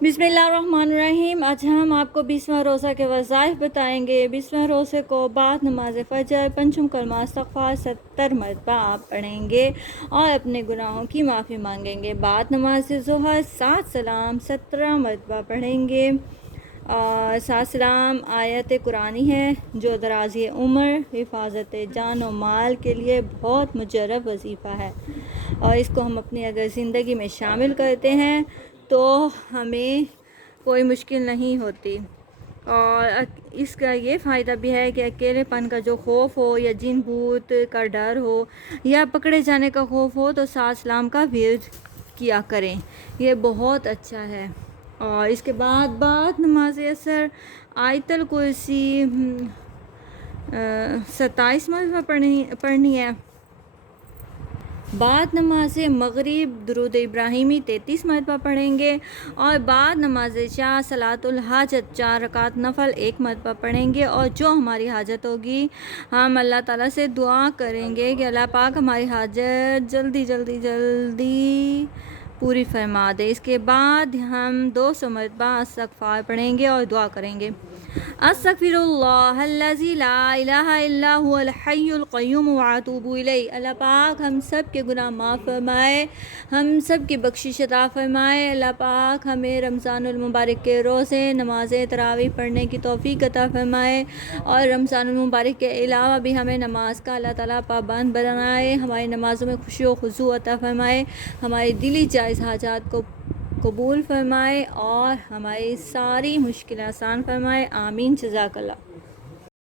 बिस्मिल्लाहिर्रहमानिर्रहीम। आज हम आपको 20वां रोज़ा के वज़ाइफ बताएंगे। 20वां रोज़े को बाद नमाज फ़जर पंचम कलमा इस्तग़फ़ार 70 मरतबा आप पढ़ेंगे और अपने गुनाहों की माफ़ी मांगेंगे। बाद नमाज ज़ुहर 7 सलाम 17 मरतबा पढ़ेंगे। 7 सलाम आयत कुरानी है जो दराज़ी उम्र, हिफाजत जान और माल के लिए बहुत मुजर्रब वजीफ़ा है, और इसको हम अपनी अगर ज़िंदगी में शामिल करते हैं तो हमें कोई मुश्किल नहीं होती। और इसका ये फ़ायदा भी है कि अकेलेपन का जो खौफ हो या जिन भूत का डर हो या पकड़े जाने का खौफ हो तो 7 सलाम का विर्द किया करें, ये बहुत अच्छा है। और इसके बाद नमाज असर आयतल कुर्सी 27 मरतबा पढ़नी है। बाद नमाज मगरिब दुरूद इब्राहिमी 33 मरतबा पढ़ेंगे, और बाद नमाज इशा सलातुल हाजत 4 रकात नफल 1 मरतबा पढ़ेंगे। और जो हमारी हाजत होगी हम अल्लाह ताला से दुआ करेंगे कि अल्लाह पाक हमारी हाजत जल्दी जल्दी जल्दी पूरी फरमा दे। इसके बाद हम 200 मरतबा इस्तग़फ़ार पढ़ेंगे और दुआ करेंगे, अस्तग़फ़िरुल्लाहल्लज़ी ला इलाहा इल्ला हुवल हय्युल क़य्यूम व अतूबु इलैहि। अल्लाह पाक हम सब के गुनाह माफ़ फरमाए, हम सब की बख्शिश अता फरमाए। अल्लाह पाक हमें रमज़ानुल मुबारक के रोज़े नमाज़ तरावीह पढ़ने की तौफ़ीक अता फरमाए, और रमज़ानुल मुबारक के अलावा भी हमें नमाज का अल्लाह ताला पाबंद बनाए, हमारी नमाज़ों में खुशी व खुशू अता फरमाए, हमारी दिली जायज़ हाजात को कबूल फरमाए और हमारी सारी मुश्किल आसान फरमाए। आमीन। जज़ाकल्लाह।